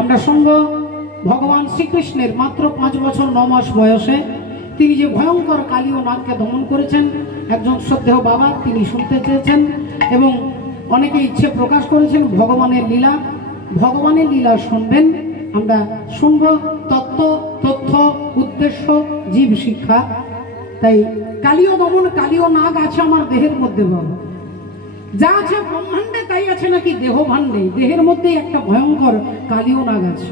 আমরা শুনব ভগবান শ্রীকৃষ্ণের মাত্র 5 বছর 9 মাস বয়সে তিনি যে ভয়ঙ্কর কালী ও নাগকে দমন করেছেন, একজন শ্রদ্ধেয় বাবা তিনি শুনতে চেয়েছেন এবং অনেকে ইচ্ছে প্রকাশ করেছেন ভগবানের লীলা শুনবেন। আমরা শুনব তত্ত্ব, তথ্য, উদ্দেশ্য, জীব শিক্ষা। তাই কালীয় দমন, কালীয় নাগ আছে আমার দেহের মধ্যে, বাবা যা আছে ব্রহ্মাণ্ডে তাই আছে নাকি দেহ ভাণ্ডে। দেহের মধ্যে একটা ভয়ঙ্কর কালীয় নাগ আছে।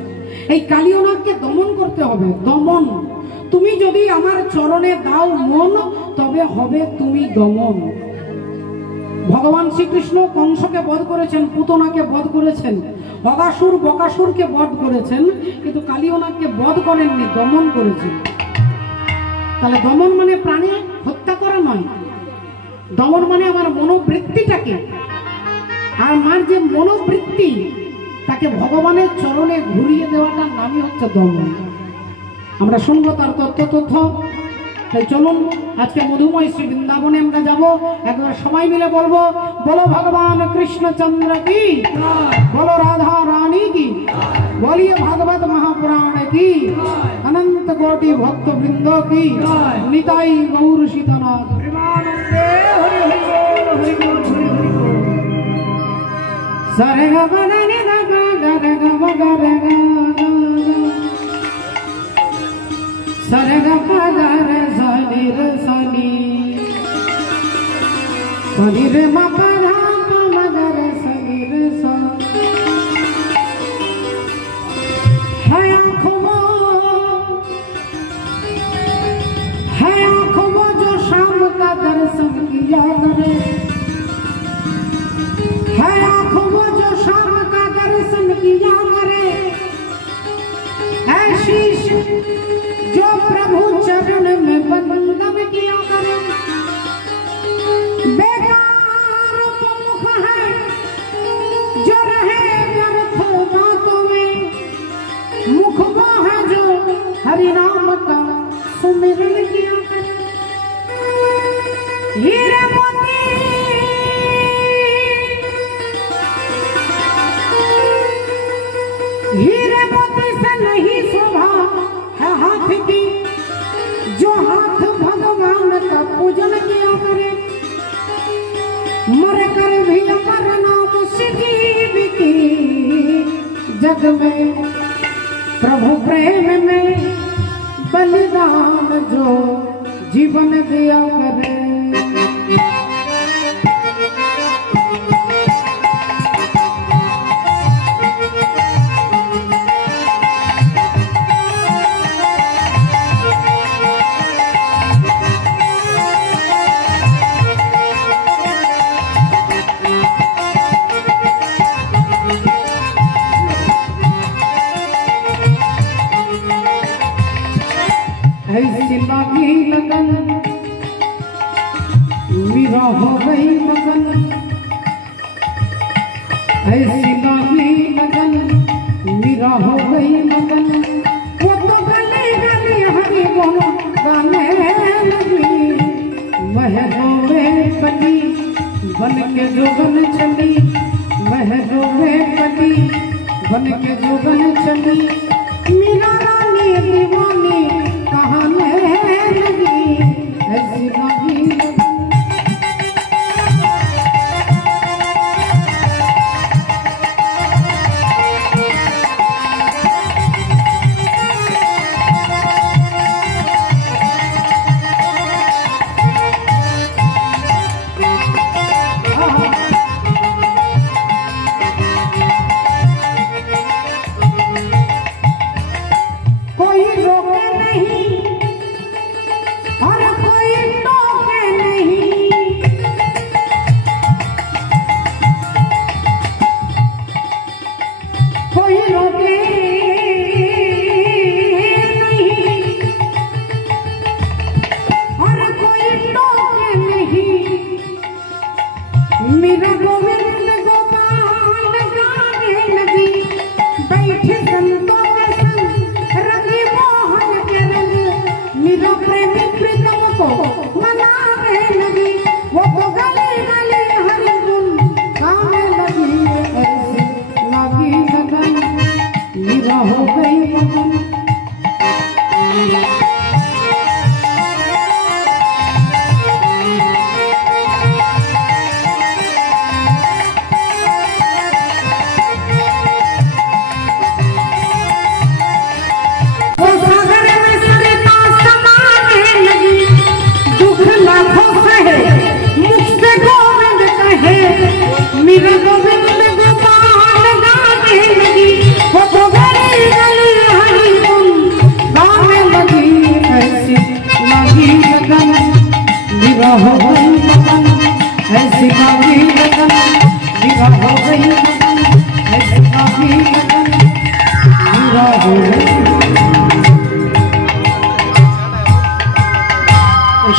এই কালীয় নাগকে দমন করতে হবে। দমন, তুমি যদি আমার চরণে দাও মন, তবে হবে তুমি দমন। ভগবান শ্রীকৃষ্ণ কংসকে বধ করেছেন, পুতনাকে বধ করেছেন, অগাসুর বকাসুরকে বধ করেছেন, কিন্তু কালীয় নাগকে বধ করেননি, দমন করেছেন। তাহলে দমন মানে প্রাণী হত্যা করা নয়, দমন মানে আমার মনোবৃত্তিটাকে, আর আমার যে মনোবৃত্তি তাকে ভগবানের চরণে ঘুরিয়ে দেওয়াটার নামই হচ্ছে দমন। আমরা শুনবো তার তথ্য। তাই চলুন আজকে মধুময় শ্রী বৃন্দাবনে আমরা যাব। একবার সবাই মিলে বলবো, বলো ভগবান কৃষ্ণচন্দ্র কি, বলো রাধা রানী কি, बोलिए भागवत महापुराण की, अनंत कोटि भक्त वृंद की, निताई गौर सीतानाथ। सरे ग ग नि ग ग ग ग ग ग सरे ग ग ग रे सनि रे सनि सनि रे म प ध प म ग रे सनि रे स। है आँखों जो शाम का दर्शन किया करे, है आँखों जो शाम का दर्शन किया करे, ऐसी जो प्रभु चरण में बंदन किया करे। बेकार वो मुख है जो रहे व्यर्थ बातों में, मुख वो है जो हरि नाम का सुमिरन किया करे। हीरे मोती से नहीं शोभा है हाथ की, जो हाथ भगवान का पूजन किया करे। मर कर भी अमर नाम शिव की, जग में प्रभु प्रेम में बलिदान जो जीवन दिया करे। ऐसी लागी लगन मेरा हो गई मगन, ऐसी लागी लगन मेरा हो गई मगन। वो तो गले गले हरि बोल गाने लगी, महलों में पली बन के जोगन चली, महलों में पली बन के जोगन चली। मीरा रानी दीवानी कहाने लगी, ऐसी लागी कोई रोके नहीं और कोई टोके नहीं, कोई रोके नहीं और कोई टोके नहीं। मेरा गोविंद गोपाल गाने लगी, बैठे संतों के संग रंगी मोहन के रंग। मेरा प्रेमी प्रीतम को मनाने लगी, वो तो गले गले हरि गुण गाने लगी। ऐसी लागी लगन हो गई मगन। मेरा गोविंद गोपाल गाने लगी, वो तो गली गली हरी धुन गाने लगी। ऐसी लगी लगन मेरा हो गई मगन, ऐसी लगी लगन मेरा हो गई मगन, ऐसी लगी लगन मेरा हो गई।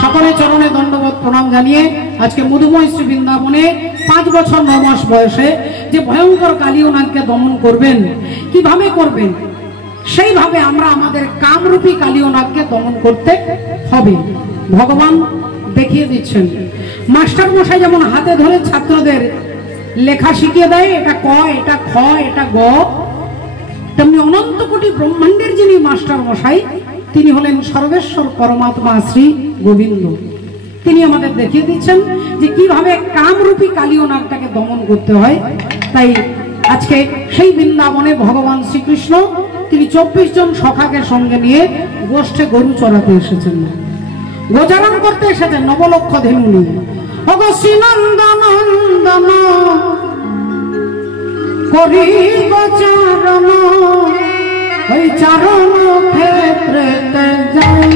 সকলে চরণে দণ্ডবোধ প্রণাম জানিয়ে আজকে মধুময় শ্রী বৃন্দাবনে 5 বছর 9 মাস বয়সে যে ভয়ঙ্কর কালীয় নাগকে দমন করবেন, কিভাবে করবেন সেইভাবে আমরা আমাদের কামরূপী কালীয় নাগকে দমন করতে হবে। ভগবান দেখিয়ে দিচ্ছেন। মাস্টার মশাই যেমন হাতে ধরে ছাত্রদের লেখা শিখিয়ে দেয়, এটা ক, এটা খ, এটা গ, তেমনি অনন্ত কোটি ব্রহ্মাণ্ডের যিনি মাস্টার মশাই তিনি হলেন সর্বেশ্বর পরমাত্মা শ্রী গোবিন্দ। তিনি আমাদের দেখিয়ে দিচ্ছেন যে কিভাবে কামরূপী কালীয় নাগটাকে দমন করতে হয়। তাই আজকে সেই বৃন্দাবনে ভগবান শ্রীকৃষ্ণ তিনি 24 জন সখাকে সঙ্গে নিয়ে গোষ্ঠে গরু চড়াতে এসেছেন, গোচারণ করতে এসেছেন নবলক্ষ ধেনু নিয়ে। ওগো শ্রীনন্দনন্দন করি গোচারণ, ওই চারণ ক্ষেত্রেতে যাই।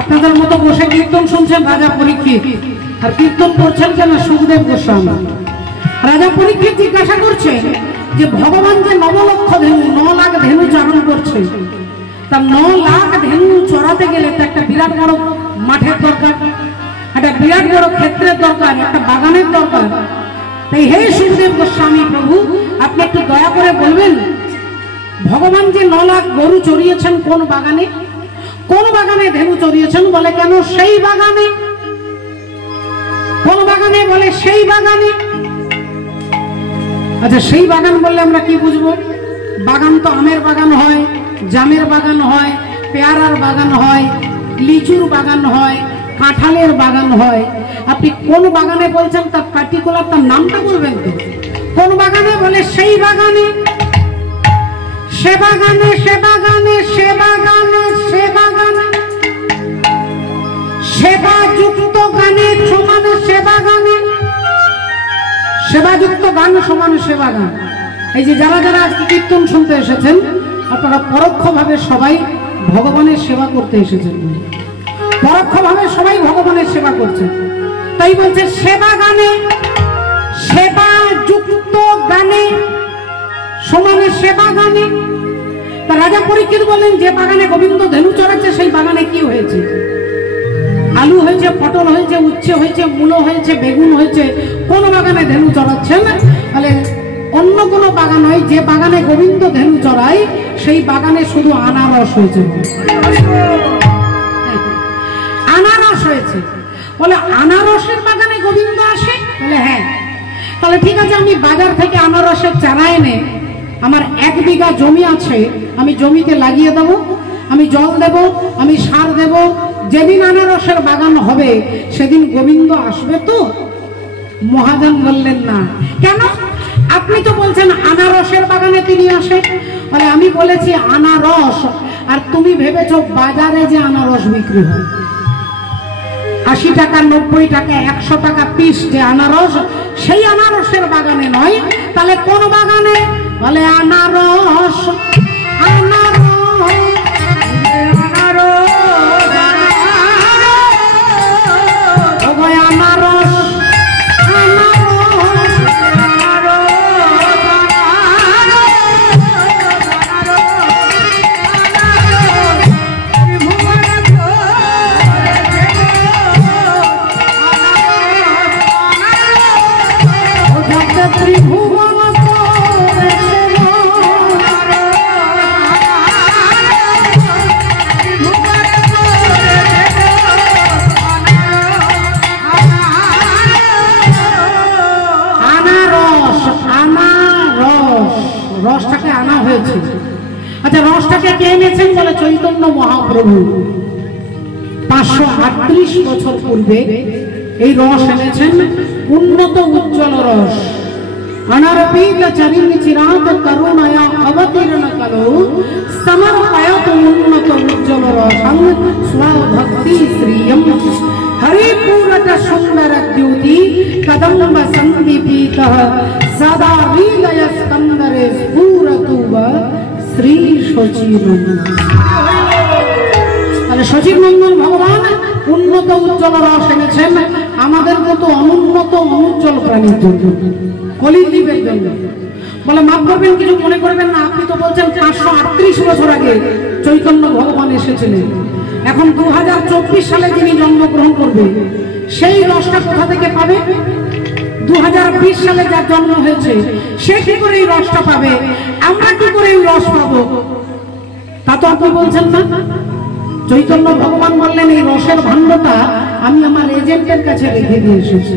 আপনাদের মতো বসে কীর্তন শুনছেন রাজা পরীক্ষিত, আর কীর্তন করছেন কেন সুখদেব গোস্বামী। রাজা পরীক্ষিত জিজ্ঞাসা করছে যে ভগবান যে 9 লক্ষ ধেনু 9 লাখ ধেনু চারণ করছে, তা 9 লাখ ধেনু চড়াতে গেলে তো একটা বিরাট বড় মাঠের দরকার, একটা বিরাট বড় ক্ষেত্রের দরকার, একটা বাগানের দরকার। তাই হে সুখদেব গোস্বামী প্রভু, আপনি একটু দয়া করে বলবেন ভগবান যে 9 লাখ গরু চড়িয়েছেন কোন বাগানে, কোন বাগানে ধেনু চড়িয়েছেন? বলে কেন সেই বাগানে। কোন বাগানে? বলে সেই বাগানে। আচ্ছা সেই বাগান বললে আমরা কি বুঝবো? বাগান তো আমের বাগান হয়, জামের বাগান হয়, পেয়ারার বাগান হয়, লিচুর বাগান হয়, কাঁঠালের বাগান হয়। আপনি কোন বাগানে বলছেন তার পার্টিকুলার তার নামটা বলবেন তো। কোন বাগানে? বলে সেই বাগানে। সে বাগানে, সে বাগানে, সে বাগানে, সে বাগানে, সেবাযুক্ত গানে সমান সেবা গানে, সেবাযুক্ত গান সমান সেবা গান। এই যে যারা যারা আজকে কীর্তন শুনতে এসেছেন, আপনারা পরোক্ষভাবে সবাই ভগবানের সেবা করতে এসেছেন, পরোক্ষভাবে সবাই ভগবানের সেবা করছেন। তাই বলছে সেবা গানে, সেবাযুক্ত গানে সমানে সেবা গানে। তা রাজা পরীক্ষিত বলেন যে বাগানে গোবিন্দ ধেনু চড়াচ্ছে সেই বাগানে কি হয়েছে? আলু হয়েছে, পটল হয়েছে, উচ্ছে হয়েছে, মূলো হয়েছে, বেগুন হয়েছে। কোন বাগানে ধেনু চড়াচ্ছেন? তাহলে অন্য কোন বাগান হয়, যে বাগানে গোবিন্দ ধেনু চড়ায় সেই বাগানে শুধু আনারস হয়েছে। আনারস আনারস হয়েছে। বলে আনারসের বাগানে গোবিন্দ আসে? বলে হ্যাঁ। তাহলে ঠিক আছে, আমি বাজার থেকে আনারসের চারা এনে আমার 1 বিঘা জমি আছে, আমি জমিতে লাগিয়ে দেবো, আমি জল দেব, আমি সার দেব, যেদিন আনারসের বাগান হবে সেদিন গোবিন্দ আসবে তো? মহাজন বললেন না। কেন? আপনি তো বলছেন আনারসের বাগানে তিনি আসে। বলে আমি বলেছি আনারস, আর তুমি ভেবেছো বাজারে যে আনারস বিক্রি হয় 80 টাকা, 90 টাকা, 100 টাকা পিস যে আনারস, সেই আনারসের বাগানে নয়। তাহলে কোন বাগানে? বলে আনারস, আনারস, রসটাকে আনা হয়েছে। আচ্ছা, রসটাকে কে এনেছেন? বলে চৈতন্য মহাপ্রভু 538 বছর পূর্বে এই রস এনেছেন, উন্নত উজ্জ্বল রস। अनर्पित चरिण चिरात करुणया अवतीर्ण कलो समर्पयत उन्नत उज्ज्वल रसं स्वभक्ति श्रियं हरिपूरत सुंदर द्युति कदम्ब संदीपितः सदा हृदय स्कंदरे स्फुरतुव श्री शचीनंदन। তাহলে শচীনন্দন ভগবান উন্নত উজ্জ্বল রস এনেছেন আমাদের মতো অনুন্নত অনুজ্জ্বল প্রাণীর জন্য, কলিযুগের জন্য। বলে মাফ করবেন, কিছু মনে করবেন না, আপনি তো বলছেন 538 বছর আগে চৈতন্য ভগবান এসেছিলেন। এখন 2024 সালে যিনি জন্মগ্রহণ করবে সেই রসটা কোথা থেকে পাবে? 2020 সালে যার জন্ম হয়েছে সে কি করে এই রসটা পাবে? আমরা কি করে এই রস পাবো? তা তো আপনি বলছেন না। চৈতন্য ভগবান বললেন এই রসের ভাণ্ডটা আমি আমার এজেন্টের কাছে রেখে দিয়ে এসেছি,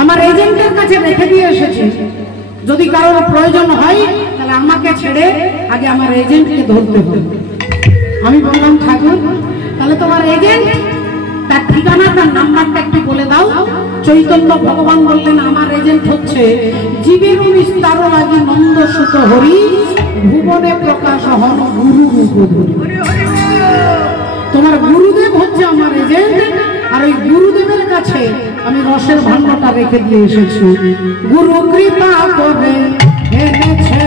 আমার এজেন্টের কাছে রেখে দিয়ে এসেছি। যদি কারোর প্রয়োজন হয় তাহলে আমাকে ছেড়ে আগে আমার এজেন্টকে ধরতে হবে। আমি বললাম ঠাকুর তাহলে তোমার এজেন্ট, তার ঠিকানা, তার নাম্বারটা একটু বলে দাও। চৈতন্য ভগবান বললেন আমার এজেন্ট হচ্ছে জীবের বিস্তার লাগি নন্দ সুত হরি ভুবনে প্রকাশ হন গুরু রূপধরি। তোমার গুরুদেব হচ্ছে আমার এজেন্ট, আর ওই গুরুদেবের কাছে আমি রসের ভাণ্ডটা রেখে দিয়ে এসেছি। গুরু কৃপা করে এনেছে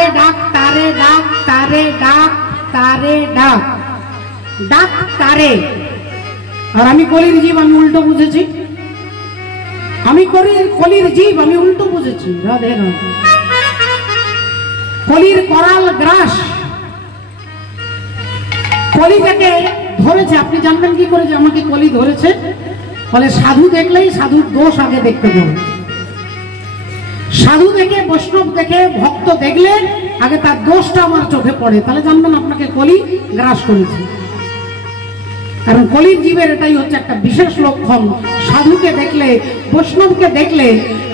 তারে ডাক, তারে ডাক, তারে ডাক, তারে ডাক, ডাক তারে। আর আমি কলির জীব, আমি উল্টো বুঝেছি। আমি কলির জীব, আমি উল্টো বুঝেছি। রাধে রাধে। কলির করাল গ্রাস, কলিটাকে ধরেছে। আপনি জানবেন কি করে যে আমাকে কলি ধরেছে? বলে সাধু দেখলেই সাধুর দোষ আগে দেখতে পাবে। সাধু দেখে, বৈষ্ণব দেখে, ভক্ত দেখলে আগে তার দোষটা আমার চোখে পড়ে, তাহলে জানবেন আপনাকে কলি গ্রাস করেছে। কারণ কলির জীবের এটাই হচ্ছে একটা বিশেষ লক্ষণ। সাধুকে দেখলে, বৈষ্ণবকে দেখলে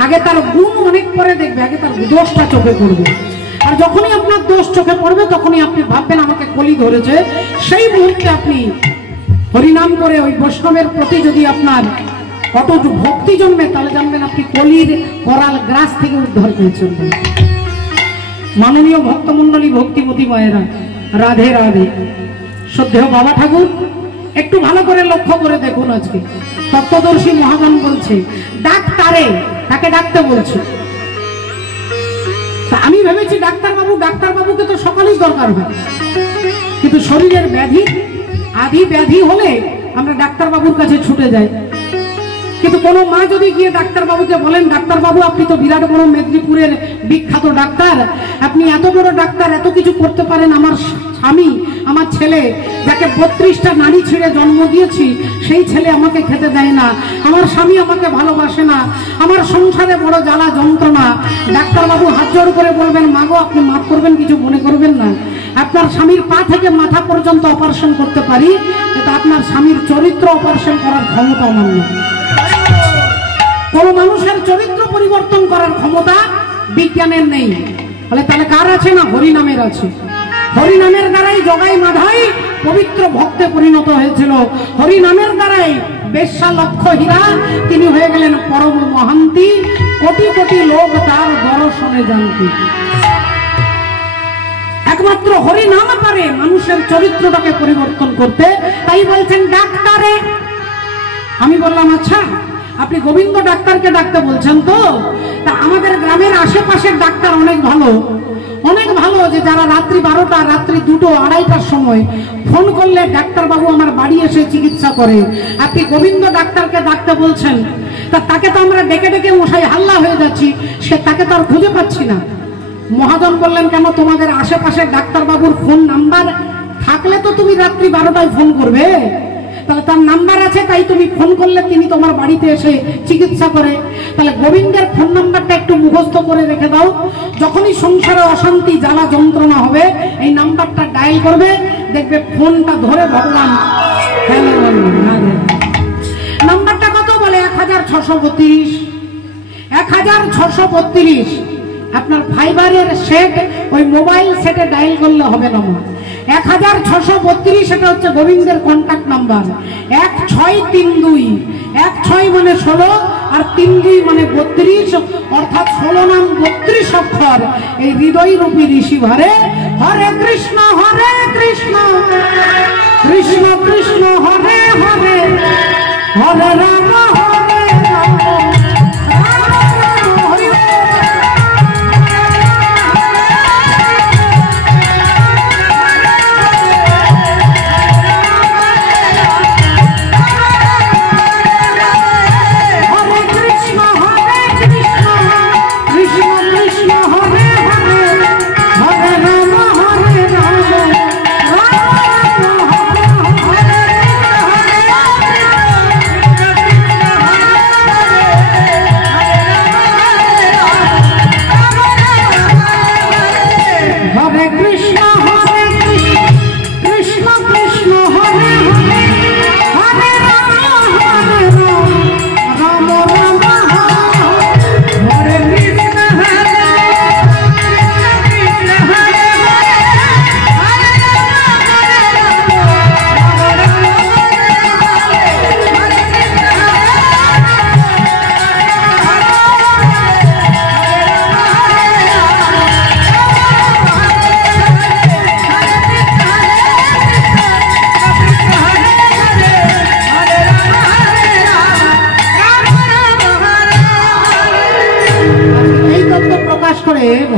আগে তার গুণ অনেক পরে দেখবে, আগে তার দোষটা চোখে পড়বে। আর যখনই আপনার দোষ চোখে পড়বে তখনই আপনি ভাববেন আমাকে কলি ধরেছে। সেই মুহূর্তে আপনি হরিনাম করে ওই বৈষ্ণবের প্রতি যদি আপনার অটুট ভক্তি জন্মে, তাহলে জানবেন আপনি কলির করাল গ্রাস থেকে উদ্ধার পেয়েছেন। মাননীয় ভক্তমন্ডলী, ভক্তিমতী মায়েরা, রাধে রাধে। শ্রদ্ধেয় বাবা ঠাকুর, একটু ভালো করে লক্ষ্য করে দেখুন। আজকে তত্ত্বদর্শী মহাজন বলছে ডাক তারে, তাকে ডাকতে বলছে। আমি ভেবেছি ডাক্তারবাবুকে তো সকালেই দরকার হয়, কিন্তু শরীরের ব্যাধি, আদি ব্যাধি হলে আমরা ডাক্তারবাবুর কাছে ছুটে যাই। কিন্তু কোনো মা যদি গিয়ে ডাক্তারবাবুকে বলেন, ডাক্তারবাবু আপনি তো বিরাট বড় মেদিনীপুরের বিখ্যাত ডাক্তার, আপনি এত বড় ডাক্তার, এত কিছু করতে পারেন, আমার স্বামী, আমার ছেলে যাকে 32টা নারী ছিঁড়ে জন্ম দিয়েছি, সেই ছেলে আমাকে খেতে দেয় না, আমার স্বামী আমাকে ভালোবাসে না, আমার সংসারে বড় জ্বালা যন্ত্রণা। ডাক্তারবাবু হাত জোড় করে বলবেন, মাগো আপনি মাফ করবেন, কিছু মনে করবেন না, আপনার স্বামীর পা থেকে মাথা পর্যন্ত অপারেশন করতে পারি, কিন্তু আপনার স্বামীর চরিত্র অপারেশন করার ক্ষমতা আমার নেই। কোন মানুষের চরিত্র পরিবর্তন করার ক্ষমতা বিজ্ঞানের নেই। তাহলে কার আছে? না হরিনামের আছে। হরিনামের দ্বারাই জগাই মাধাই পবিত্র ভক্তে পরিণত হয়েছিল। হরিনামের দ্বারাই বেশ্যা লক্ষ হীরা তিনি হয়ে গেলেন পরম মহান্তি। কোটি কোটি লোক তার দর্শনে জানতি। একমাত্র হরিনাম পারে মানুষের চরিত্রটাকে পরিবর্তন করতে। তাই বলছেন ডাক্তারে। আমি বললাম আচ্ছা, আপনি গোবিন্দ ডাক্তারকে ডাকতে বলছেন তো? তা আমাদের গ্রামের আশেপাশের ডাক্তার অনেক ভালো, অনেক ভালো, যে যারা রাত্রি 12টা, রাত্রি 2টো, 2:30টার সময় ফোন করলে ডাক্তারবাবু আমার বাড়ি এসে চিকিৎসা করে। আপনি গোবিন্দ ডাক্তারকে ডাকতে বলছেন, তা তাকে তো আমরা ডেকে ডেকে মশাই হাল্লা হয়ে যাচ্ছি, তাকে তো আর খুঁজে পাচ্ছি না। মহাজন বললেন, কেন তোমাদের আশেপাশের ডাক্তারবাবুর ফোন নাম্বার থাকলে তো তুমি রাত্রি 12টায় ফোন করবে, তাহলে তার নাম্বার আছে, তাই তুমি ফোন করলে তিনি তোমার বাড়িতে এসে চিকিৎসা করে। তাহলে গোবিন্দের ফোন নাম্বারটা একটু মুখস্থ করে রেখে দাও, যখনই সংসারে অশান্তি জ্বালা যন্ত্রণা হবে এই নাম্বারটা ডায়াল করবে, দেখবে ফোনটা ধরে ভগবান হ্যালো বলবে। নাম্বারটা কত? বলে 1632। 1632 আপনার ফাইবারের সেট, ওই মোবাইল সেটে ডায়াল করলে হবে না। 1632 এটা হচ্ছে গোবিন্দের কন্ট্যাক্ট নাম্বার। 1632, 16 মানে 16 আর 32 মানে 32, অর্থাৎ 16 নাম 32 অক্ষর। এই হৃদয় রূপী ঋষি ভারে হরে কৃষ্ণ কৃষ্ণ কৃষ্ণ হরে হরে, হরে রাম হরে রাম,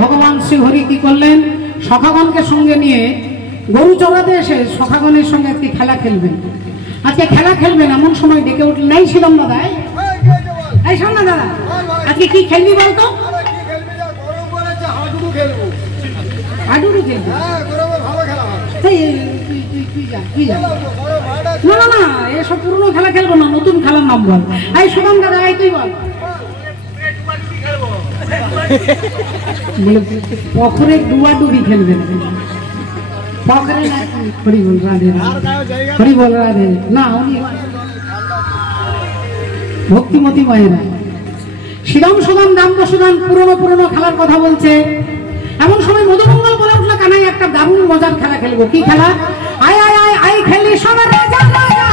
ভগবান শ্রী হরি কি করলেন? সখাগণকে সঙ্গে নিয়ে গরু চড়াতে এসে সখাগণের সঙ্গে আজকে খেলা খেলবেন। আজকে খেলা খেলবেন এমন সময় ডেকে উঠলেন, নাই ছিলাম দাদা, এই শোন না দাদা, আজকে কি খেলবি বলতো? হাডুডু খেলবি? না না না, এসব পুরনো খেলা খেলবো না, নতুন খেলার নাম বল। এই সুমন দাদা, এই তুই বল। বলে পখরে ডুবাডুবি খেলবেন। পখরে না, হরি বল রাধে, হরি বল রাধে। না, উনি ভক্তিমতী মায়েরা শ্রীরাম সুদান রাম বসুদান পুরনো পুরনো খেলার কথা বলছে। এমন সময় মধুমঙ্গল বলে উঠলো, কানাই একটা দারুণ মজার খেলা খেলবো। কি খেলা? আয় আয় আয় আয় খেলি সবার রাজা রাজা।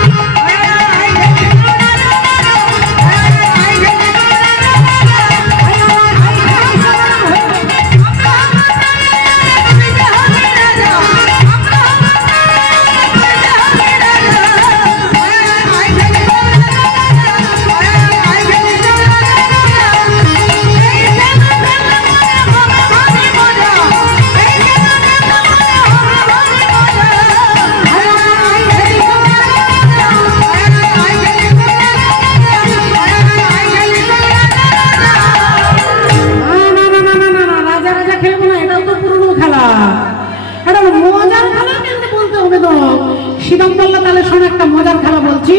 একটা মজার খেলা বলছি,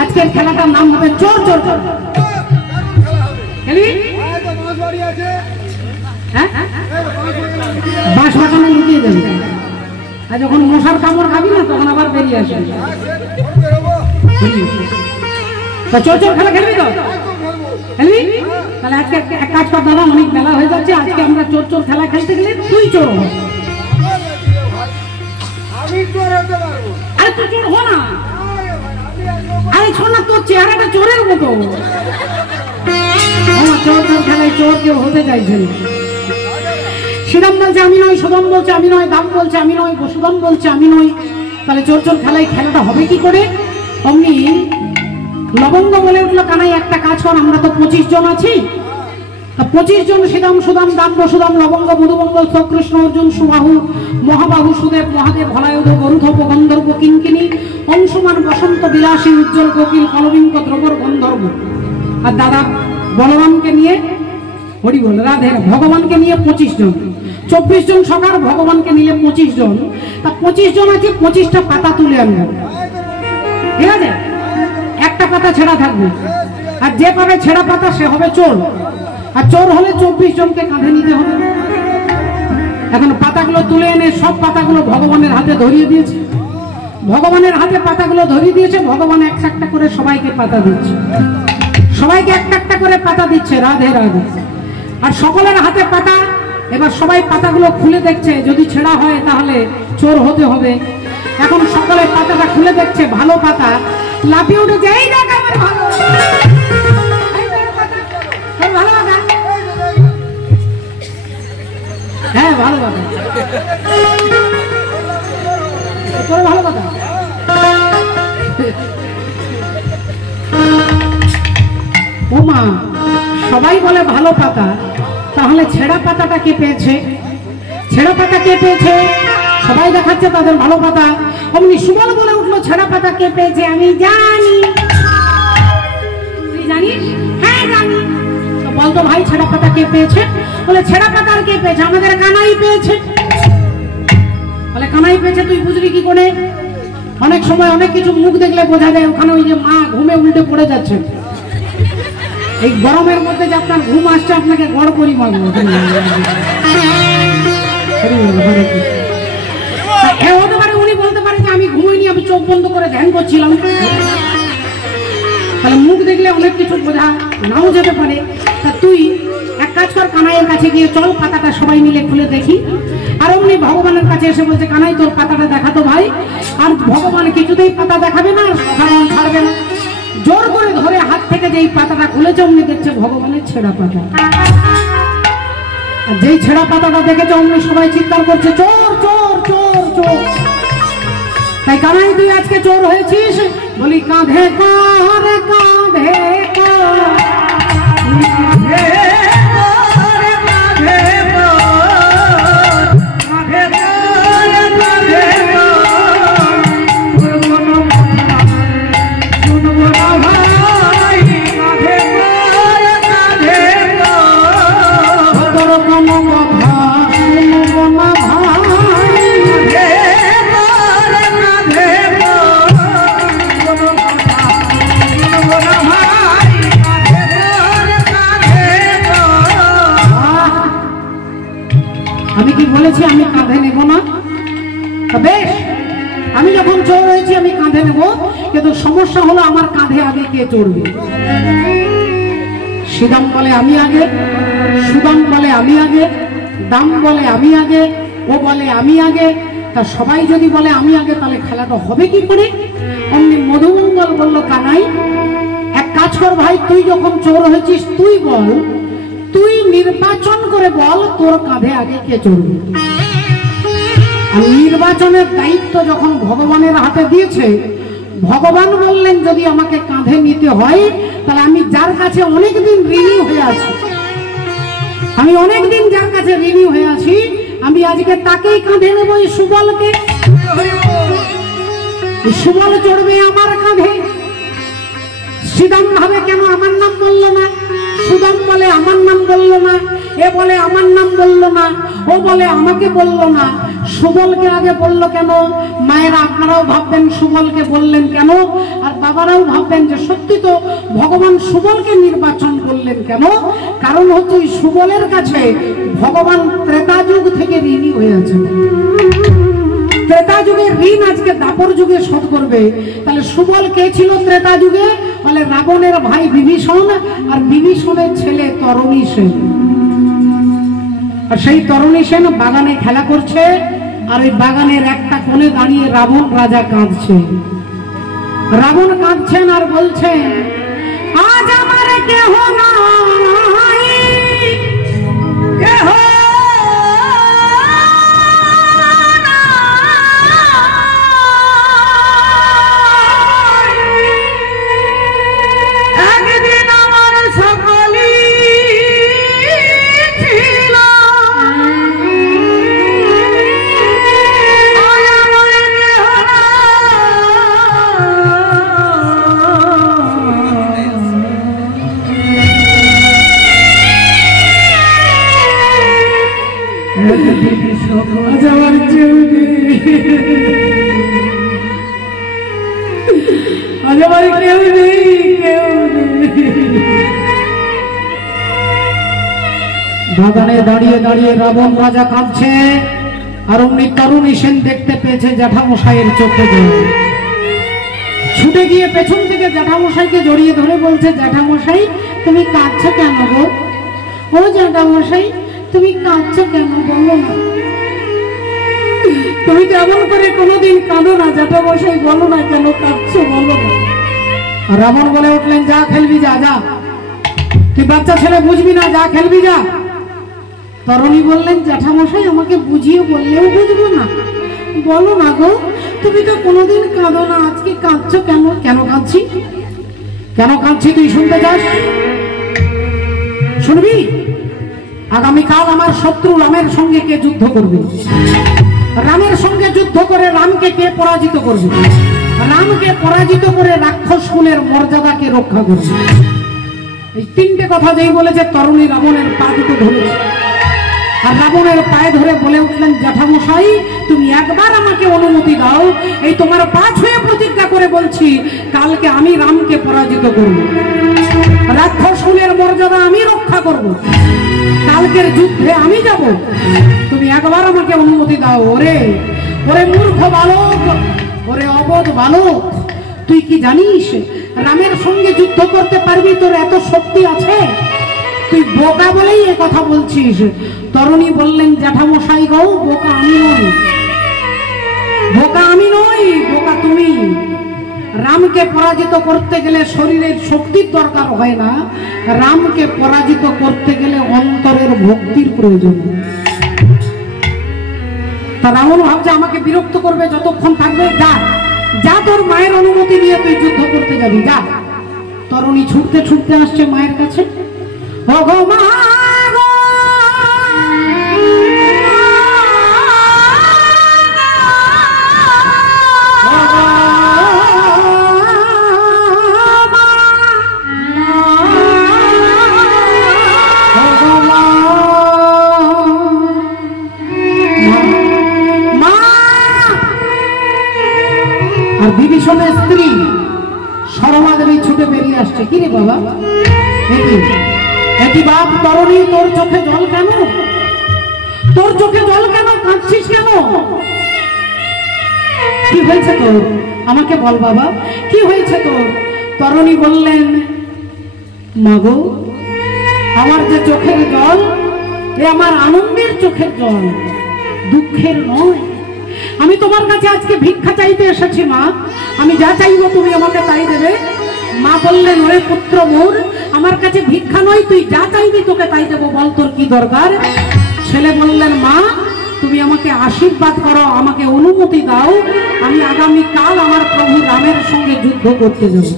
আজকের খেলাটার নাম হবে চোর চোর চোর। বাঁশ বাঁচানো লুকিয়ে যাবে, আর যখন মশার কামড় খাবি না তখন আবার বেরিয়ে আসবে। চোর চোর খেলা খেলবি তো? খেলবি? তাহলে আজকে এক কাজ কর দাদা, অনেক বেলা হয়ে যাচ্ছে, আজকে আমরা চোর চোর খেলা খেলতে গেলে তুই চোর হ। আরে তুই চোর হ না, আরে শোন না, তোর চেহারাটা চোরের মতো। চোর চোর খেলায় চোর কেউ হতে চাইছে না। শ্রীরাম বলছে আমি নই, সুদাম বলছে আমি নই, দাম বলছে আমি নই, বসুদাম বলছে আমি নই। তাহলে চোর চোর খেলায় খেলাটা হবে কি করে? অমনি লবঙ্গ বলে উঠলো, কানাই একটা কাজ কর, আমরা তো 25 জন আছি, 25 জন শ্রীরাম সুদাম দাম বসুদাম লবঙ্গ মধুমঙ্গল শ্রীকৃষ্ণ অর্জুন সুবাহু মহাবাহু সুদেব মহাদেব ভলায়ুধ গরুধপ গন্ধর্ব কিঙ্কিনী অংশমান বসন্ত বিলাসী উজ্জ্বল কোকিল কলবিঙ্ক দ্রবর গন্ধর্ব। আর দাদা বলরামকে নিয়ে, হরি বল রাধে, ভগবানকে নিয়ে 25 জন, 24 জন সকার, ভগবানকে নিয়ে 25 জন। তা 25 জন আছে, 25টা পাতা তুলে আনবে, ঠিক আছে? একটা পাতা ছেঁড়া থাকবে, আর যে পাবে ছেঁড়া পাতা সে হবে চোর। আর চোর হলে 24 জনকে কাঁধে নিতে হবে। এখন পাতাগুলো তুলে এনে সব পাতাগুলো ভগবানের হাতে ধরিয়ে দিয়েছে, ভগবানের হাতে পাতাগুলো ধরিয়ে দিয়েছে। ভগবান একটা একটা করে সবাইকে পাতা দিচ্ছে, সবাইকে একটা একটা করে পাতা দিচ্ছে, রাধে রাধে। আর সকলের হাতে পাতা, এবার সবাই পাতাগুলো খুলে দেখছে, যদি ছেঁড়া হয় তাহলে চোর হতে হবে। এখন সকলে পাতাটা খুলে দেখছে, ভালো পাতা, লাফিয়ে উঠে যাই দেখ আমার ভালো, ভালো কথা, হ্যাঁ ভালো কথা, তোর ভালো কথা। ও মা, সবাই বলে ভালো পাতা, তাহলে ছেঁড়া পাতাটা কে পেয়েছে? ছেঁড়া পাতা কে পেয়েছে? সবাই দেখাচ্ছে তাদের ভালো পাতা। অমনি সুবল বলে উঠলো, ছেঁড়া পাতা কে পেয়েছে? আমি জানি। তুই জানিস? হ্যাঁ জানি। তো বলতো ভাই, ছেঁড়া পাতা কে পেয়েছে? বলে ছেঁড়া পাতা আর কে পেয়েছে? আমাদের কানাই পেয়েছে। বলে কানাই পেয়েছে, তুই বুঝলি কি করে? অনেক সময় অনেক কিছু মুখ দেখলে বোঝা যায়। ওখানে ওই যে মা ঘুমে উল্টে পড়ে যাচ্ছে, এই গরমের মধ্যে যে আপনার ঘুম আসছে, আপনাকে গড় করি মারবো। হতে পারে উনি বলতে পারে যে আমি ঘুমাইনি, আমি চোখ বন্ধ করে ধ্যান করছিলাম। তাহলে মুখ দেখলে অনেক কিছু বোঝা নাও যেতে পারে। তা তুই এক কাজ কর, কানাইয়ের কাছে গিয়ে চল, পাতাটা সবাই মিলে খুলে দেখি। আর অমনি ভগবানের কাছে এসে বলছে, কানাই তোর পাতাটা দেখাতো ভাই। আর ভগবান কিছুতেই পাতা দেখাবে না, ভগবান ছাড়বে না। জোর করে ধরে হাত থেকে যেই পাতাটা খুলেছে, অমনি দেখছে ভগবানের ছেঁড়া পাতা। আর যেই ছেঁড়া পাতাটা দেখেছে, অমনি সবাই চিৎকার করছে, চোর চোর চোর চোর। তাই কানাই তুই আজকে চোর হয়েছিস? বলি কাঁধে কর কাঁধে কর বলেছি আমি কাঁধে নেব না। বেশ, আমি যখন চোর হয়েছি আমি কাঁধে নেব, কিন্তু সমস্যা হলো আমার কাঁধে আগে কে চড়বে? শ্রীদাম বলে আমি আগে, সুদাম বলে আমি আগে, দাম বলে আমি আগে, ও বলে আমি আগে। তা সবাই যদি বলে আমি আগে, তাহলে খেলাটা হবে কি করে? অমনি মধুমঙ্গল বলল, কানাই এক কাজ কর ভাই, তুই যখন চোর হয়েছিস তুই বল, তুই নির্বাচন করে বল তোর কাঁধে আগে কে চড়বে। আর নির্বাচনের দায়িত্ব যখন ভগবানের হাতে দিয়েছে, ভগবান বললেন যদি আমাকে কাঁধে নিতে হয়, তাহলে আমি যার কাছে অনেকদিন ঋণী হয়ে আছি, আমি অনেকদিন যার কাছে ঋণী হয়ে আছি, আমি আজকে তাকেই কাঁধে নেব, এই সুবলকে। সুবল চড়বে আমার কাঁধে। শ্রীদাম ভাবে কেন আমার নাম বললো না, সুদাম বলে আমার নাম বললো না, এ বলে আমার নাম বললো না, ও বলে আমাকে বললো না, সুবলকে আগে বললো কেন? মায়েরা আপনারাও ভাববেন সুবলকে বললেন কেন, আর বাবারাও ভাববেন যে সত্যি তো ভগবান সুবলকে নির্বাচন করলেন কেন? কারণ হচ্ছে সুবলের কাছে ভগবান ত্রেতা যুগ থেকে ঋণী হয়ে আছেন। ত্রেতা যুগের ঋণ আজকে দাপর যুগে শোধ করবে। তাহলে সুবল কে ছিল ত্রেতা যুগে? বলে রাবণের ভাই বিভীষণ, আর বিভীষণের ছেলে তরুণী সেন। আর সেই তরুণী সেন বাগানে খেলা করছে, আর ওই বাগানের একটা কোণে দাঁড়িয়ে রাবণ রাজা কাঁদছে। রাবণ কাঁদছেন আর বলছেন, আজ আমার কেহ নাই, কেহ বাগানে দাঁড়িয়ে দাঁড়িয়ে রাবণ রাজা কাঁদছে, আর অমনি তরুণী সেন দেখতে পেয়েছে জ্যাঠামশাইয়ের চোখে জল। ছুটে গিয়ে পেছন থেকে জ্যাঠামশাইকে জড়িয়ে ধরে বলছে, জ্যাঠামশাই তুমি কাঁদছো কেন গো? ও জ্যাঠামশাই তুমি কাঁদছো কেন, বলো না। তুমি কেমন করে কোনোদিন কাঁদো না জ্যাঠামশাই, বলো না কেন কাঁদছো, বলো না। রাবণ বলে উঠলেন, যা খেলবি যা, যা, তুই বাচ্চা ছেলে বুঝবি না, যা খেলবি যা। তরুণী বললেন, জ্যাঠামশাই আমাকে বুঝিয়ে বললেও বুঝবো না, বলো না গো, তুমি তো কোনোদিন কাঁদো না, আজকে কাঁদছো কেন? কেন কাঁদছি, কেন কাঁদছি তুই শুনতে চাস? শুনবি? আগামীকাল আমার শত্রু রামের সঙ্গে কে যুদ্ধ করবে, রামের সঙ্গে যুদ্ধ করে রামকে কে পরাজিত করবে, রামকে পরাজিত করে রাক্ষস কুলের মর্যাদাকে রক্ষা করবে। এই তিনটে কথা যেই বলেছে, তরুণী রাবণের পা দুটো ধরেছে, আর রাবণের পায়ে ধরে বলে উঠলেন, জ্যাঠামশাই তুমি একবার আমাকে অনুমতি দাও, এই তোমার পা ছুঁয়ে প্রতিজ্ঞা করে বলছি, কালকে আমি রামকে পরাজিত করব, রাক্ষস কুলের মর্যাদা আমি রক্ষা করব, কালকের যুদ্ধে আমি যাব, তুমি একবার আমাকে অনুমতি দাও। ওরে ওরে মূর্খ বালক, ওরে অবোধ বালক, তুই কি জানিস রামের সঙ্গে যুদ্ধ করতে পারবি? তোর এত শক্তি আছে? তুই বোকা বলেই এ কথা বলছিস। তরুণী বললেন, জ্যাঠামশাই গো, বোকা আমি নই, বোকা আমি নই, বোকা তুমি। রামকে পরাজিত করতে গেলে শরীরের শক্তির দরকার হয় না, রামকে পরাজিত করতে গেলে অন্তরের ভক্তির প্রয়োজন। তা রাবণ ভাবছে আমাকে বিরক্ত করবে যতক্ষণ থাকবে, যা যা তোর মায়ের অনুমতি নিয়ে তুই যুদ্ধ করতে যাবি, যা। তরুণী ছুটতে ছুটতে আসছে মায়ের কাছে, ভগবান আর বিভীষণের স্ত্রী সরমা দেবী ছুটে বেরিয়ে আসছে। কি রে বাবা, একই বাপ তরুণী, তোর চোখে জল কেন? তোর চোখে জল কেন? কাঁদছিস কেন? কি হয়েছে তোর? আমাকে বল বাবা, কি হয়েছে তোর? তরুণী বললেন, মাগো, আমার যে চোখের জল, এ আমার আনন্দের চোখের জল, দুঃখের নয়। আমি তোমার কাছে আজকে ভিক্ষা চাইতে এসেছি মা। আমি যা চাইবো তুমি আমাকে তাই দেবে। মা বললেন, ওরে পুত্র মোর, আমার কাছে ভিক্ষা নয়, তুই যা চাইবি তোকে তাই দেবো, বল তোর কি দরকার। ছেলে বললেন, মা তুমি আমাকে আশীর্বাদ করো, আমাকে অনুমতি দাও, আমি আগামীকাল আমার প্রভু রামের সঙ্গে যুদ্ধ করতে যাব।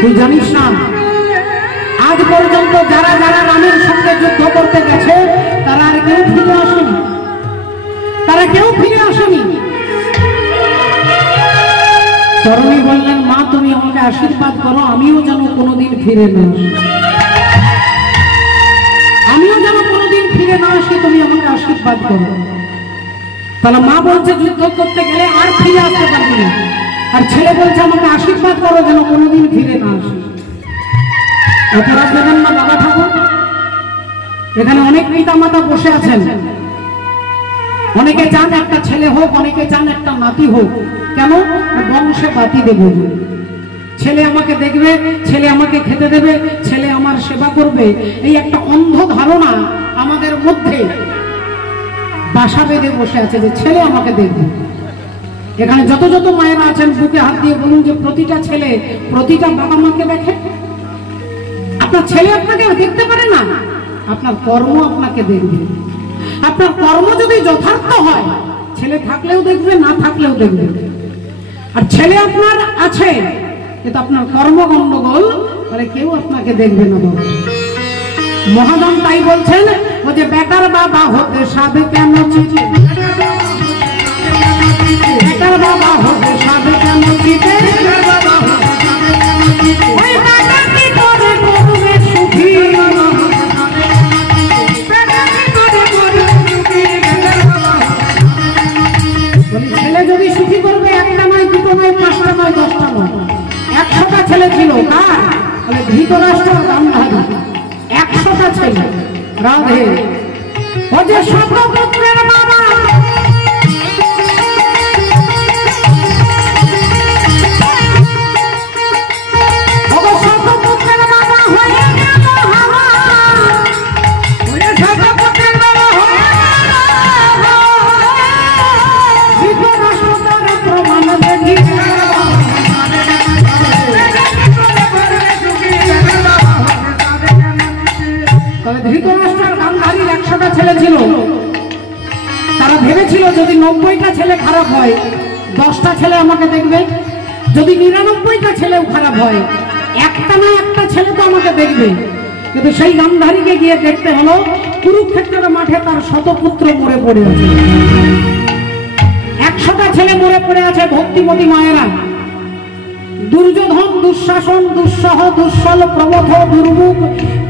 তুই জানিস না, আজ পর্যন্ত যারা যারা রামের সঙ্গে যুদ্ধ করতে গেছে তারা আর কেউ ফিরে আসেনি, তারা কেউ ফিরে আসেনি। তরুণী বললেন, মা তুমি আমাকে আশীর্বাদ করো, আমিও যেন কোনোদিন ফিরে না আসি, আমিও যেন কোনোদিন ফিরে না আসি, তুমি আমাকে আশীর্বাদ করো। তাহলে মা বলছে যুদ্ধ করতে গেলে আর ফিরে আসতে পারবি না, আর ছেলে বলছে আমাকে আশীর্বাদ করো যেন কোনোদিন ফিরে না আসে। অপরাধ দেবেন না বাবা ঠাকুর। এখানে অনেক পিতা মাতা বসে আছেন, অনেকে চান একটা ছেলে হোক, অনেকে চান একটা নাতি হোক। কেন? বংশে বাতি দেবে, ছেলে আমাকে দেখবে, ছেলে আমাকে খেতে দেবে, ছেলে আমার সেবা করবে। এই একটা অন্ধ ধারণা আমাদের মধ্যে বাসা বেঁধে বসে আছে যে ছেলে আমাকে দেখবে। এখানে যত যত মায়েরা আছেন বুকে হাত দিয়ে বলুন যে প্রতিটা ছেলে প্রতিটা বাবা মাকে দেখে। আপনার ছেলে আপনাকে দেখতে পারে না, আপনার কর্ম আপনাকে দেখবে। আপনার কর্ম যদি যথার্থ হয়, ছেলে থাকলেও দেখবে, না থাকলেও দেখবে। আর ছেলে আপনার আছে কিন্তু আপনার কর্ম গন্ডগোল, তাহলে কেউ আপনাকে দেখবে না। মহাজন তাই বলছেন, ও যে বেটার বাবা হতে সাধে কেন চিঠি, বেটার বাবা হতে সাধে কেন চিঠি, ওই বেটা কি করে করবে সুখী, ছেলে যদি সুখী করবে একটা নয়, দুটো নয়, পাঁচটা নয়, 10টা নয়, 100টা ছেলে ছিল কার? বলে ধৃতরাষ্ট্র গান্ধারী, 100টা ছেলে। রাধে ও যে শতপুত্রের বাবা, ধৃতরাষ্ট্রের গান্ধারীর 100টা ছেলে ছিল। তারা ভেবেছিল যদি 90টা ছেলে খারাপ হয়, 10টা ছেলে আমাকে দেখবে, যদি 99টা ছেলেও খারাপ হয়, একটা না একটা ছেলে তো আমাকে দেখবে। কিন্তু সেই গান্ধারীকে গিয়ে দেখতে হলো কুরুক্ষেত্রের মাঠে তার শতপুত্র মরে পড়ে আছে, 100টা ছেলে মরে পড়ে আছে। ভক্তিমতী মায়েরা, দুর্যোধন, দুঃশাসন, দুঃসহ, দুঃসল, প্রমথ, দুর্মুখ,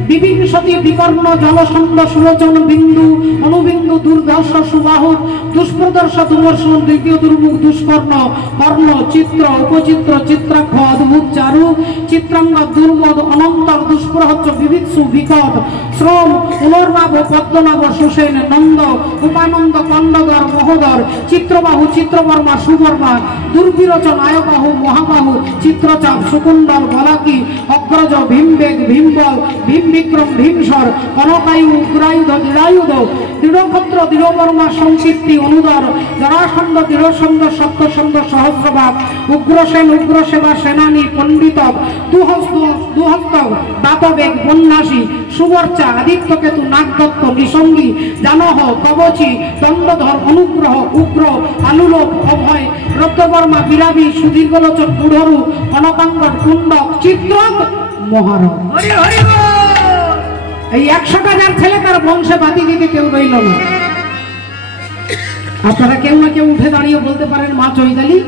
বিবিংশতি, বিকর্ণ, জলসন্ধ, সুলোচন, বিন্দু, অনুবিন্দু, দুর্ধর্ষ, সুবাহু, দুষ্প্রদর্শ, দুর্বর্ষণ, দ্বিতীয় দুর্মুখ, দুষ্কর্ণ, কর্ণ, চিত্র, উপচিত্র, চিত্রাক্ষ, অদ্ভুত, চারু, চিত্রাঙ্গ, দুর্মদ, অনন্তর, দুষ্প্রহচ্চ, বিবিৎসু, বিকট, শ্রম, পুনর্নাভ, পদ্মনাভ, সুসেন, নন্দ, উপানন্দ, কণ্ডধর, মহোদর, চিত্রবাহু, চিত্রবর্মা, সুবর্মা, দুর্বিরোচন, আয়বাহু, মহাবাহু, চিত্রচাপ, সুকুন্দর, বলাকি, অগ্রজ, ভীমবেগ, ভীমবল, ভীম বিক্রম, ভীমসর, কনকায়ু, উগ্রায়ুধ, দৃঢ়ায়ুধ, দৃঢ়ক্ষত্র, দৃঢ়বর্মা, সংকীর্তি, অনুদর, জরাসন্ধ, দৃঢ়সন্ধ, সপ্তসন্ধ, সহস্রবাদ, উগ্রসেন, উগ্রসেবা, সেনানী, পণ্ডিত, দুহস্ত, দাতবেগ, বন্যাসী, সুবর্চা, আদিত্যকেতু, নাগদত্ত, নিসঙ্গী, জানহ, কবচী, দণ্ডধর, অনুগ্রহ, উগ্র, আলুলোক, অভয়, রক্তবর্মা বিরাবী সুদীর্ঘলোচন বুড়রু কনকাঙ্গট কুণ্ডক চিত্রক মহারথ। এই 100টা যার ছেলে তার বংশে বাতি দিতে কেউ রইল না। আপনারা কেউ না কেউ উঠে দাঁড়িয়ে বলতে পারেন, মা চৈতালি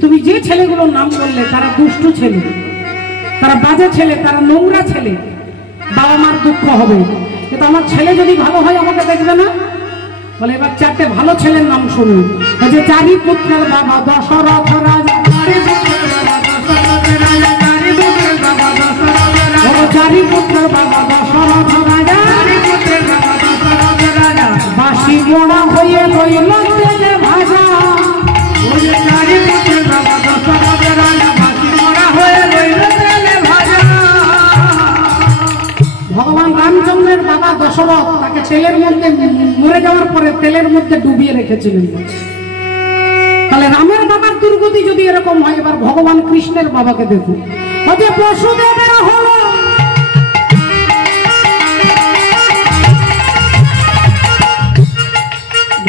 তুমি যে ছেলেগুলোর নাম বললে তারা দুষ্টু ছেলে, তারা বাজে ছেলে, তারা নোংরা ছেলে, বাবা মার দুঃখ হবে, কিন্তু আমার ছেলে যদি ভালো হয় আমাকে দেখবে না? বলে এবার 4টে ভালো ছেলের নাম শুনুন। যে 4 পুত্রের বাবা দশরথ রাজা, 4 পুত্রের বাবা দশরথ রাজা, বাসি মোড়া হয়ে রইল তেলে ভাজা। ভগবান রামচন্দ্রের বাবা দশরথ তাকে তেলের মধ্যে মরে যাওয়ার পরে তেলের মধ্যে ডুবিয়ে রেখেছিলেন। তাহলে রামের বাবার দুর্গতি যদি এরকম হয়, এবার ভগবান কৃষ্ণের বাবাকে দেখুন। যে বসুদেবের হলো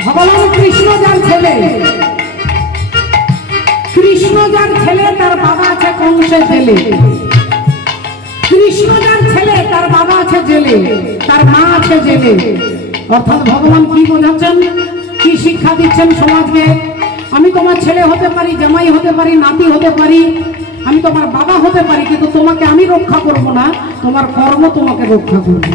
ভগবান কৃষ্ণ যার ছেলে, কৃষ্ণ যার ছেলে তার বাবা আছে কংসে জেলে। কৃষ্ণ যার ছেলে তার বাবা আছে জেলে, তার মা আছে জেলে। অর্থাৎ ভগবান কি বোঝাচ্ছেন, কি শিক্ষা দিচ্ছেন সমাজকে? আমি তোমার ছেলে হতে পারি, জামাই হতে পারি, নাতি হতে পারি, আমি তোমার বাবা হতে পারি, কিন্তু তোমাকে আমি রক্ষা করব না, তোমার কর্ম তোমাকে রক্ষা করবে।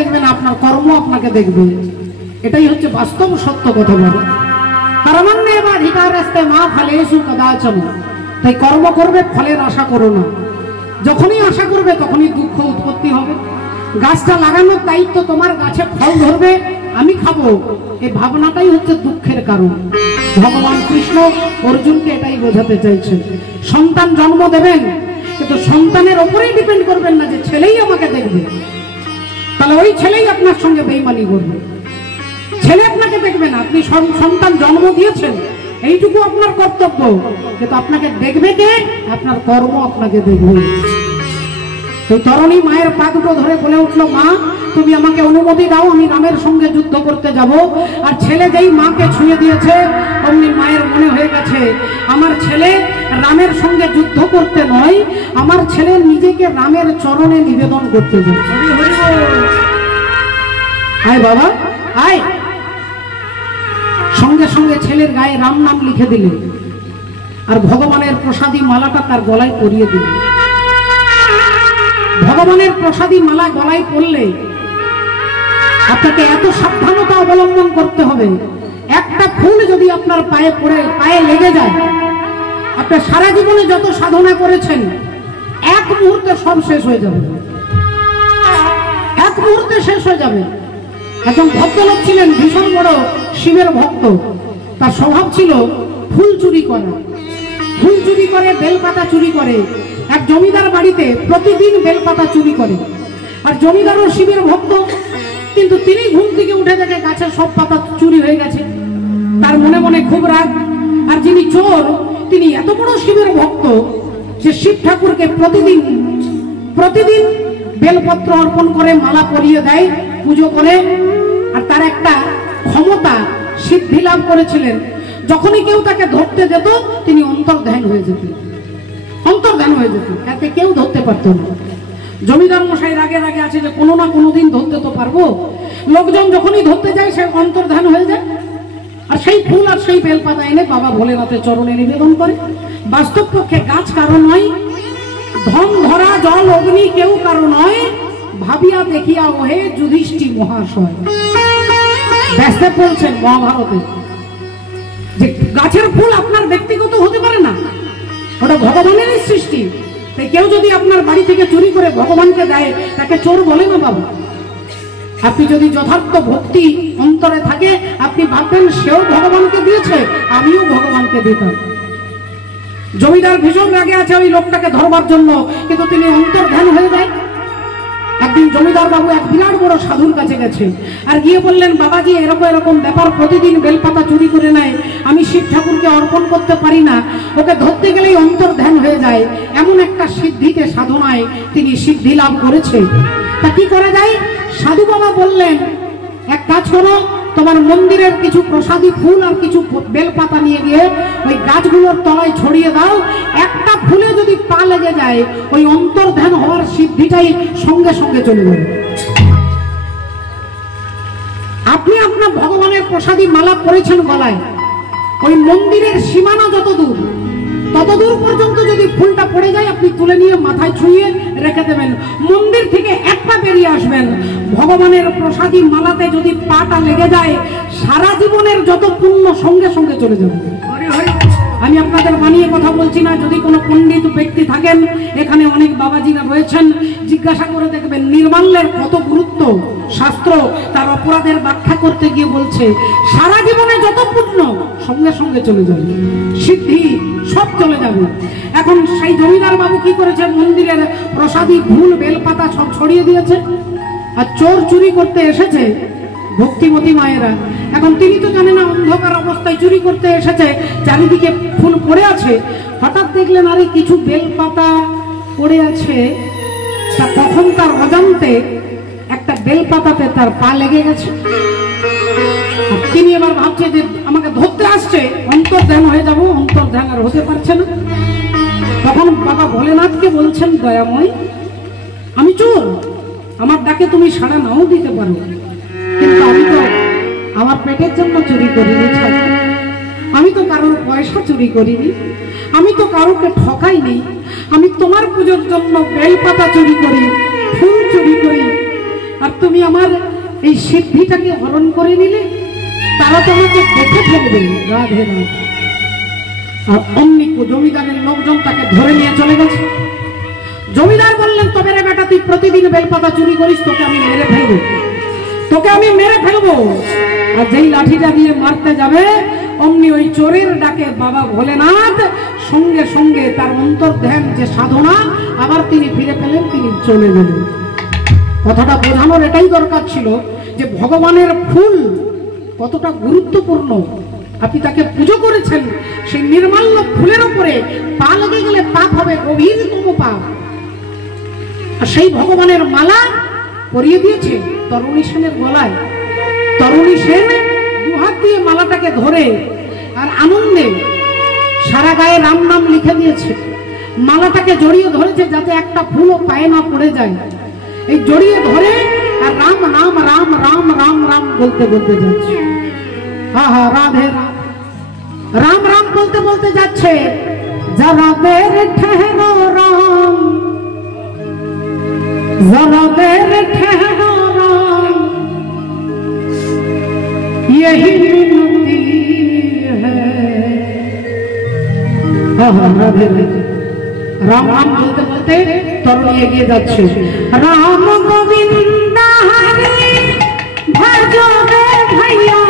দেখবেন আপনার কর্ম আপনাকে দেখবে, এটাই হচ্ছে বাস্তব সত্য কথা বলে। কর্মণ্যে বাধিকারস্তে মা ফলেষু কদাচন। তাই কর্ম করবে, ফলের আশা করো না। যখনই আশা করবে তখনই দুঃখ উৎপত্তি হবে। গাছটা লাগানোর দায়িত্ব তোমার, গাছে ফল ধরবে, আমি খাবো, এই ভাবনাটাই হচ্ছে দুঃখের কারণ। ভগবান কৃষ্ণ অর্জুনকে এটাই বোঝাতে চাইছেন। সন্তান জন্ম দেবেন, কিন্তু সন্তানের ওপরেই ডিপেন্ড করবেন না যে ছেলেই আমাকে দেখবে, তাহলে ওই ছেলেই আপনার সঙ্গে বেইমানি করবে। ছেলে আপনাকে দেখবে না, আপনি সন্তান জন্ম দিয়েছেন, এইটুকু আপনার কর্তব্য, কিন্তু আপনাকে দেখবে কে? আপনার কর্ম আপনাকে দেখবে। এই তরুণী মায়ের পা দুটো ধরে বলে উঠলো, মা তুমি আমাকে অনুমতি দাও, আমি রামের সঙ্গে যুদ্ধ করতে যাব। আর ছেলে যেই মাকে ছুঁয়ে দিয়েছে, অমনি মায়ের মনে হয়ে গেছে আমার ছেলে রামের সঙ্গে যুদ্ধ করতে নয়, আমার ছেলে নিজেকে রামের চরণে নিবেদন করতে যায়। আয় বাবা আয়। সঙ্গে সঙ্গে ছেলের গায়ে রাম নাম লিখে দিলেন, আর ভগবানের প্রসাদী মালাটা তার গলায় পরিয়ে দিলেন। ভগবানের প্রসাদী মালা গলায় পড়লে আপনাকে এত সাবধানতা অবলম্বন করতে হবে, একটা ফুল যদি আপনার পায়ে পড়ে, পায়ে লেগে যায়, আপনার সারা জীবনে যত সাধনা করেছেন এক মুহূর্তে সব শেষ হয়ে যাবে, এক মুহূর্তে শেষ হয়ে যাবে। একজন ভদ্রলোক ছিলেন, ভীষণ বড় শিবের ভক্ত। তার স্বভাব ছিল ফুল চুরি করা, ফুল চুরি করে, বেলপাতা চুরি করে। এক জমিদার বাড়িতে প্রতিদিন বেলপাতা চুরি করে, আর জমিদারও শিবের ভক্ত, কিন্তু তিনি ঘুম থেকে উঠে দেখে গাছের সব পাতা চুরি হয়ে গেছে। তার মনে মনে খুব রাগ। আর যিনি চোর, তিনি এত বড় শিবের ভক্ত যে শিব ঠাকুরকে প্রতিদিন বেলপত্র অর্পণ করে, মালা পরিয়ে দেয়, পুজো করে। আর তার একটা ক্ষমতা, সিদ্ধি লাভ করেছিলেন, যখনই কেউ তাকে ধরতে যেত তিনি অন্তর্ধান হয়ে যেতেন, অন্তর্ধান হয়ে যেত, তাকে কেউ ধরতে পারতো না। জমিদার মশাই রাগে রাগে আছে যে কোনো না কোনো দিন ধরতে তো পারবো। লোকজন যখনই ধরতে যায় সে অন্তর্ধান হয়ে যায়, আর সেই ফুল আর সেই বেলপাতা এনে বাবা ভোলেনাথের চরণে নিবেদন করে। বাস্তব পক্ষে গাছ কারো নয়, ধন ধরা জল অগ্নি কেউ কারো নয়, ভাবিয়া দেখিয়া ওহে যুধিষ্ঠির মহাশয়। ব্যাসদেব বলছেন মহাভারতে যে গাছের ফুল আপনার ব্যক্তিগত হতে পারে না, ওটা ভগবানেরই সৃষ্টি। তাই কেউ যদি আপনার বাড়ি থেকে চুরি করে ভগবানকে দেয়, তাকে চোর বলে না বাবা। আপনি যদি যথার্থ ভক্তি অন্তরে থাকে, আপনি ভাববেন সেও ভগবানকে দিয়েছে, আমিও ভগবানকে দিতাম। জমিদার ভীষণ রাগে আছে ওই লোকটাকে ধরবার জন্য, কিন্তু তিনি অন্তর্ধান হয়ে যায়। একদিন জমিদার বাবু এক বিরাট বড় সাধুর কাছে গেছে, আর গিয়ে বললেন, বাবাজি এরকম এরকম ব্যাপার, প্রতিদিন বেলপাতা চুরি করে নেয়, আমি শিব ঠাকুরকে অর্পণ করতে পারি না, ওকে ধরতে গেলেই অন্তর্ধান হয়ে যায়, এমন একটা সিদ্ধিতে সাধনায় তিনি সিদ্ধি লাভ করেছে, তা কি করা যায়? সাধু বাবা বললেন, এক কাজ করো, তোমার মন্দিরের কিছু প্রসাদী ফুল আর কিছু বেলপাতা নিয়ে গিয়ে ওই গাছগুলোর তলায় ছড়িয়ে দাও, একটা ফুলে যদি পা লেগে যায় ওই অন্তর্ধান হওয়ার সিদ্ধিটাই সঙ্গে সঙ্গে চলে যাবে। আপনি আপনার ভগবানের প্রসাদী মালা পরেছেন গলায়, ওই মন্দিরের সীমানা যত দূর ততদূর পর্যন্ত যদি ফুলটা পড়ে যায় আপনি তুলে নিয়ে মাথায় ছুঁয়ে রেখে দেবেন, মন্দির থেকে এক পা বেরিয়ে আসবেন, ভগবানের প্রসাদী মালাতে যদি পাটা লেগে যায় সারা জীবনের যত পুণ্য সঙ্গে সঙ্গে চলে যাবে। আমি আপনাদের বানিয়ে কথা বলছি না, যদি কোনো পণ্ডিত ব্যক্তি থাকেন, এখানে অনেক বাবাজিরা রয়েছেন, জিজ্ঞাসা করে দেখবেন নির্মাল্যের কত গুরুত্ব। শাস্ত্র তার অপরাধের ব্যাখ্যা করতে গিয়ে বলছে সারা জীবনে যত পুণ্য সঙ্গে সঙ্গে চলে যাবে, সিদ্ধি সব চলে যাবে। এখন সেই জমিদার বাবু কি করেছে, মন্দিরের প্রসাদী ফুল বেলপাতা সব ছড়িয়ে দিয়েছে, আর চোর চুরি করতে এসেছে ভক্তিমতী মায়েরা। এখন তিনি তো জানেন না, অন্ধকার অবস্থায় চুরি করতে এসেছে, চারিদিকে ফুল পড়ে আছে, হঠাৎ দেখলেন আরে কিছু বেলপাতা পড়ে আছে, তা কখন তার অজান্তে একটা বেলপাতাতে তার পা লেগে গেছে। তিনি এবার ভাবছে যে আমাকে ধরতে আসছে, অন্তর্ধান হয়ে যাব, অন্তর্ধান আর হতে পারছে না। তখন বাবা ভোলেনাথকে বলছেন, দয়াময় আমি চোর, আমার ডাকে তুমি সাড়া নাও দিতে পারো, কিন্তু আমি তো আমার পেটের জন্য চুরি করিনি, আমি তো কারোর পয়সা চুরি করিনি, আমি তো কারোকে ঠকাইনি, আমি তোমার পুজোর জন্য বেলপাতা চুরি করি, ফুল চুরি করি, আর তুমি আমার এই সিদ্ধিটাকে হরণ করে নিলে, তারা তোমাকে দেখে ফেলবে। রাধে রাধে। আর অমনি জমিদারের লোকজন তাকে ধরে নিয়ে চলে গেছে। জমিদার বললেন, তবে রে বেটা, তুই প্রতিদিন বেলপাতা চুরি করিস, তোকে আমি মেরে ফেলবো, তোকে আমি মেরে ফেলবো। আর যেই লাঠিটা দিয়ে মারতে যাবে অমনি ওই চোরের ডাকে বাবা ভোলেনাথ সঙ্গে সঙ্গে তার অন্তর্ধান যে সাধনা আবার তিনি ফিরে পেলেন, তিনি চলে গেলেন। কথাটা বোঝানোর এটাই দরকার ছিল যে ভগবানের ফুল কতটা গুরুত্বপূর্ণ। আপনি তাকে পুজো করেছেন, সেই নির্মাল্য ফুলের উপরে পা লেগে গেলে পাপ হবে, গভীরতম পাপ। আর সেই ভগবানের মালা পরিয়ে দিয়েছে তরুণী সেনের গলায়। তরুণী সেন দুহাত দিয়ে মালাটাকে ধরে আর আনন্দে সারা গায়ে রাম নাম লিখে দিয়েছে, মালাটাকে জড়িয়ে ধরেছে যাতে একটা ফুলও পায়ে না পড়ে যায়। এই জড়িয়ে ধরে আর রাম রাম রাম রাম রাম রাম বলতে বলতে যাচ্ছে। হা হা, রাধে রাম রাম বলতে বলতে যাচ্ছে। जरा देर ठहरो राम, जरा देर ठहरो राम, यही विनती है। राम राम बोलते बोलते तरुणी एगिए जाच्छे। राम गोविंद हरे भजो रे भैया,